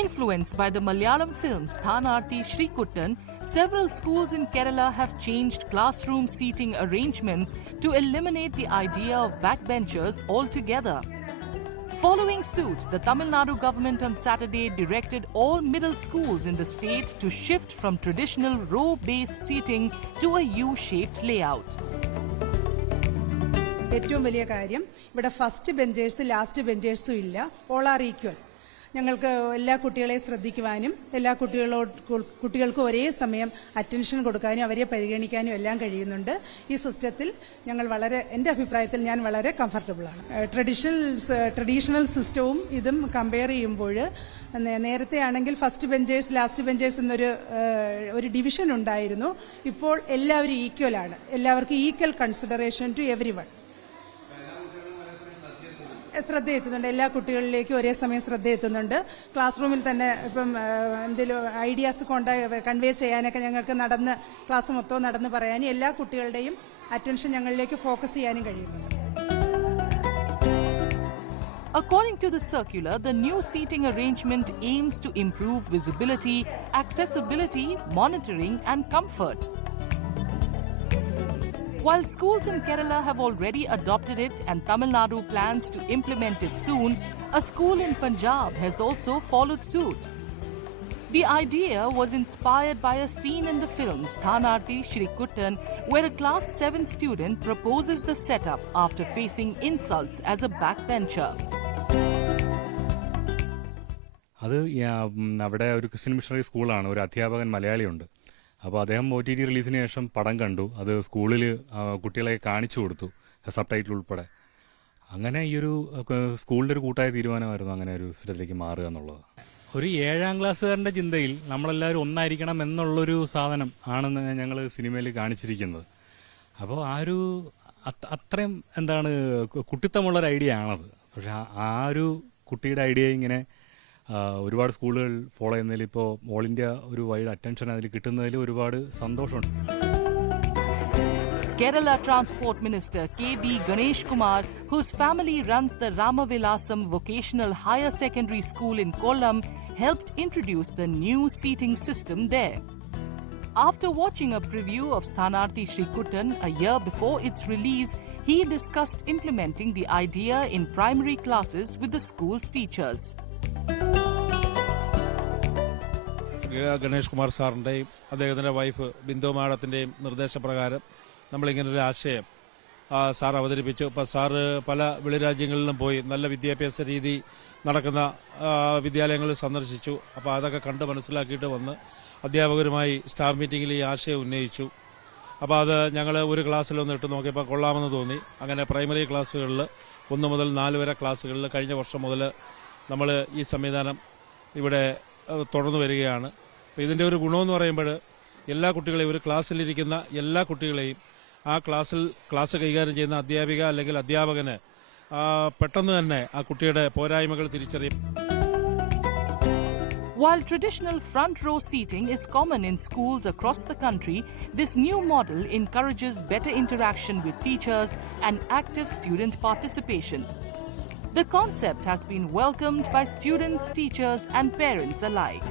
Influenced by the Malayalam film Sthanarthi Shrikuttan, several schools in Kerala have changed classroom seating arrangements to eliminate the idea of backbenchers altogether. Following suit, the Tamil Nadu government on Saturday directed all middle schools in the state to shift from traditional row-based seating to a U-shaped layout. ഏറ്റവും വലിയ കാര്യം ഇവിടെ first benchers last ബെഞ്ചേഴ്സും ഇല്ല, all are equal. ഞങ്ങൾക്ക് എല്ലാ കുട്ടികളെയും ശ്രദ്ധിക്കുവാനും എല്ലാ കുട്ടികൾക്കും ഒരേ സമയം അറ്റൻഷൻ കൊടുക്കാനും അവരെ പരിഗണിക്കാനും എല്ലാം കഴിയുന്നുണ്ട്. ഈ സിസ്റ്റത്തിൽ ഞങ്ങൾ എൻ്റെ അഭിപ്രായത്തിൽ ഞാൻ വളരെ കംഫർട്ടബിളാണ്. ട്രഡീഷണൽ സിസ്റ്റവും ഇതും കമ്പയർ ചെയ്യുമ്പോൾ നേരത്തെ ആണെങ്കിൽ ഫസ്റ്റ് ബെഞ്ചേഴ്സ് ലാസ്റ്റ് ബെഞ്ചേഴ്സ് എന്നൊരു ഡിവിഷൻ ഉണ്ടായിരുന്നു. ഇപ്പോൾ എല്ലാവരും ഈക്വലാണ്. എല്ലാവർക്കും equal consideration to everyone. ശ്രദ്ധ എത്തുന്നുണ്ട്, എല്ലാ കുട്ടികളിലേക്കും ഒരേ സമയം ശ്രദ്ധ എത്തുന്നുണ്ട്. ക്ലാസ് റൂമിൽ തന്നെ ഇപ്പം എന്തെങ്കിലും ഐഡിയാസ് കൺവേ ചെയ്യാനൊക്കെ ഞങ്ങൾക്ക് ക്ലാസ് മൊത്തം നടന്ന് പറയാനും എല്ലാ കുട്ടികളുടെയും അറ്റൻഷൻ ഞങ്ങളിലേക്ക് ഫോക്കസ് ചെയ്യാനും കഴിയുന്നുണ്ട്. According to the circular, the new seating arrangement aims to improve visibility, accessibility, monitoring and comfort. While schools in Kerala have already adopted it and Tamil Nadu plans to implement it soon, a school in Punjab has also followed suit. The idea was inspired by a scene in the film Sthanarthi Shrikuttan, where a class 7 student proposes the setup after facing insults as a backbencher. അത് അവിടെ ഒരു Christian missionary സ്കൂളാണ്, ഒരു അധ്യാപകൻ മലയാളിയുണ്ട്. അപ്പോൾ അദ്ദേഹം OTT റിലീസിന് ശേഷം പടം കണ്ടു, അത് സ്കൂളിൽ കുട്ടികളെ കാണിച്ചു കൊടുത്തു, സബ് ടൈറ്റിൽ ഉൾപ്പെടെ. അങ്ങനെ ഈ ഒരു സ്കൂളിൻ്റെ ഒരു കൂട്ടായ തീരുമാനമായിരുന്നു അങ്ങനെ ഒരു സ്ഥലത്തേക്ക് മാറുക എന്നുള്ളത്. ഒരു 7ാം ക്ലാസ്സുകാരൻ്റെ ചിന്തയിൽ നമ്മളെല്ലാവരും ഒന്നായിരിക്കണം എന്നുള്ളൊരു സാധനം ആണെന്ന് ഞങ്ങൾ സിനിമയിൽ കാണിച്ചിരിക്കുന്നത്. അപ്പോൾ ആ ഒരു അത്രയും കുട്ടിത്തമുള്ളൊരു ഐഡിയ ആണത്. പക്ഷെ ആ ഒരു കുട്ടിയുടെ ഐഡിയ ഇങ്ങനെ ഒരുപാട് സ്കൂളുകൾ ഫോളോ ചെയ്യുന്നതിൽ ഇപ്പോൾ ഓൾ ഇന്ത്യ ഒരു വൈഡ് അറ്റൻഷൻ അതിൽ കിട്ടുന്നതിൽ ഒരുപാട് സന്തോഷമുണ്ട്. Kerala Transport Minister K.D. Ganesh Kumar, whose family runs the Ramavilasam Vocational Higher Secondary School in Kollam, helped introduce the new seating system there. After watching a preview of Sthanarthi Shrikuttan a year before its release, he discussed implementing the idea in primary classes with the school's teachers. Ganesh Kumar സാറിൻ്റെയും അദ്ദേഹത്തിൻ്റെ wife Bindu മാഡത്തിൻ്റെയും നിർദ്ദേശപ്രകാരം നമ്മളിങ്ങനൊരു ആശയം sir അവതരിപ്പിച്ചു. അപ്പോൾ sir പല വെളിരാജ്യങ്ങളിലും പോയി നല്ല വിദ്യാഭ്യാസ രീതി നടക്കുന്ന വിദ്യാലയങ്ങളിൽ സന്ദർശിച്ചു. അപ്പോൾ അതൊക്കെ കണ്ട് മനസ്സിലാക്കിയിട്ട് വന്ന് അധ്യാപകരുമായി സ്റ്റാഫ് മീറ്റിങ്ങിൽ ഈ ആശയം ഉന്നയിച്ചു. അപ്പോൾ അത് ഞങ്ങൾ ഒരു ക്ലാസ്സിലൊന്ന് ഇട്ട് നോക്കിയപ്പോൾ കൊള്ളാമെന്ന് തോന്നി. അങ്ങനെ പ്രൈമറി ക്ലാസ്സുകളിൽ 1 മുതൽ 4 വരെ ക്ലാസ്സുകളിൽ കഴിഞ്ഞ വർഷം മുതൽ നമ്മൾ ഈ സംവിധാനം ഇവിടെ തുടർന്നു വരികയാണ്. അപ്പോൾ ഇതിൻ്റെ ഒരു ഗുണമെന്ന് പറയുമ്പോൾ എല്ലാ കുട്ടികളെയും, ഒരു ക്ലാസ്സിലിരിക്കുന്ന എല്ലാ കുട്ടികളെയും ആ ക്ലാസ് കൈകാര്യം ചെയ്യുന്ന അധ്യാപിക അല്ലെങ്കിൽ അധ്യാപകന് പെട്ടെന്ന് തന്നെ ആ കുട്ടിയുടെ പോരായ്മകൾ തിരിച്ചറിയും. While traditional front row seating is common in schools across the country, this new model encourages better interaction with teachers and active student participation. The concept has been welcomed by students, teachers and parents alike.